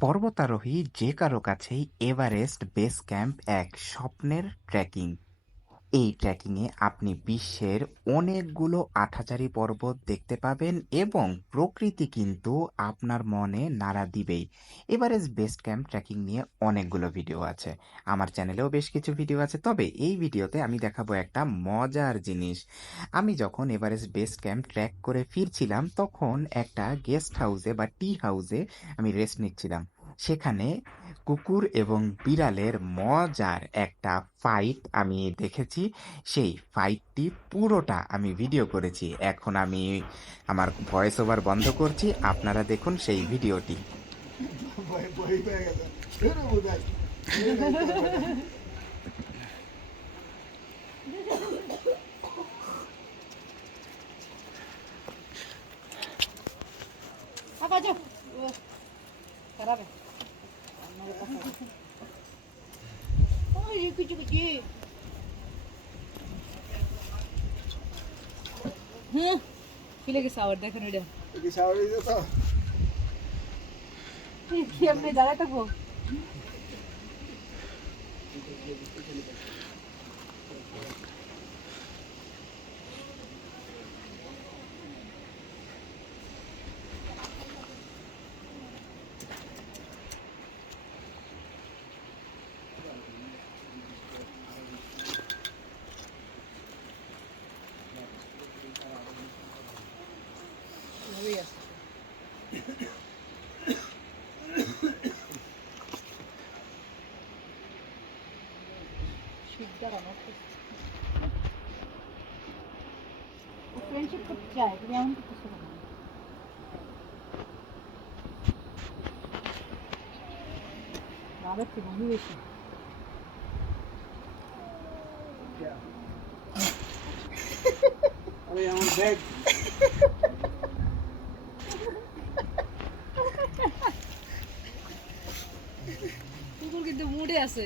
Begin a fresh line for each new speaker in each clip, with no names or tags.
পর্বতারোহী যে কারও কাছেই এভারেস্ট বেস ক্যাম্প এক স্বপ্নের ট্রেকিং এই ট্রেকিংয়ে আপনি বিশ্বের অনেকগুলো আঠাচারি পর্বত দেখতে পাবেন এবং প্রকৃতি কিন্তু আপনার মনে নাড়া দিবেই। এভারেস্ট বেস ক্যাম্প ট্রেকিং নিয়ে অনেকগুলো ভিডিও আছে। আমার চ্যানেলেও বেশ কিছু ভিডিও আছে, তবে এই ভিডিওতে আমি দেখাবো একটা মজার জিনিস। আমি যখন এভারেস্ট বেস ক্যাম্প ট্র্যাক করে ফিরছিলাম, তখন একটা গেস্ট হাউসে বা টি হাউসে আমি রেস্ট নিচ্ছিলাম। সেখানে কুকুর এবং বিড়ালের মজার একটা ফাইট আমি দেখেছি। সেই ফাইটটি পুরোটা আমি ভিডিও করেছি। এখন আমি আমার ভয়েস ওভার বন্ধ করছি। আপনারা দেখুন সেই ভিডিওটি?
Karabe. Oh, iya kecil-kecil. হুম ফিলে গেছে আবার দেখেন ওইটা
কি শাওয়ার দিতে তো
কি আপনি দাঁড়ায় থাকবো ফ্রেন্ডশিপ করতে চাই তুমি এমন করতেছো না বাবার থেকে বন্ধু বেশি
আরে আমার ব্যাগ
কুকুর কিন্তু মুডে আছে।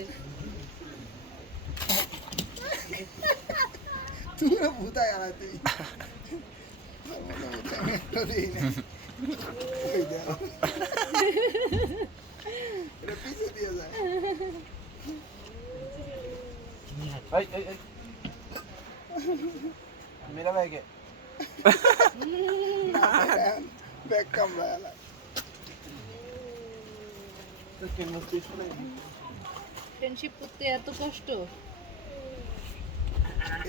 তুমি ভূতায় আনা তুই
ve que.
ব্যাগ
estoy solo.
ফ্রেন্ডশিপ করতে এত কষ্ট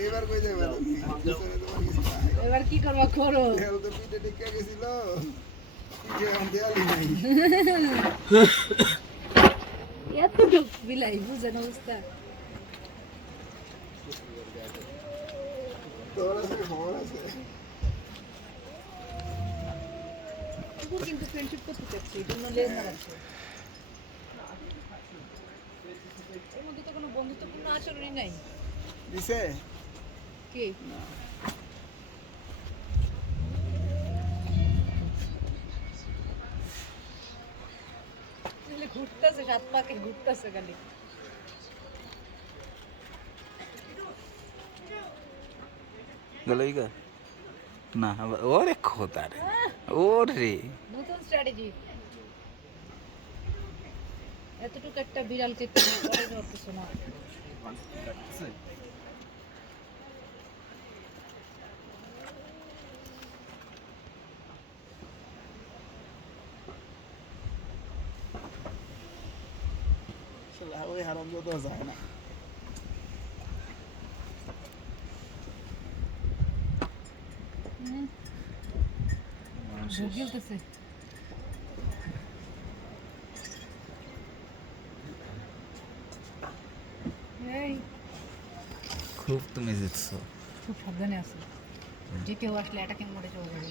এবার কই যাবে
এবার কি? করবা করো?
দেয়াল তো পিঠে টিকে গেছিল। পিঠে আমার দেয়ালই নাই।
বিলাই বুঝেন অবস্থা
তোর আছে খবর আছে।
কিন্তু ফ্রেন্ডশিপ করতে চাচ্ছে জন্য লেজ এর মধ্যে তো কোনো বন্ধুত্বপূর্ণ আচরণই নাই।
দিছে?
কি? ঘুরতেছে সাত পাকে ঘুরতেছে খালি।
গেলই গা না ওরে খোদা রে ওরে।
নতুন স্ট্র্যাটেজি এতটুকু একটা বিড়ালকে ধরতেছো না।
ওই হারাম যত যায় না।
এই।
খুব তুমি জিতছো।
খুব সাবধানে আছে। যে কেউ আসলে অ্যাটাকিং মোডে চলে যাবে।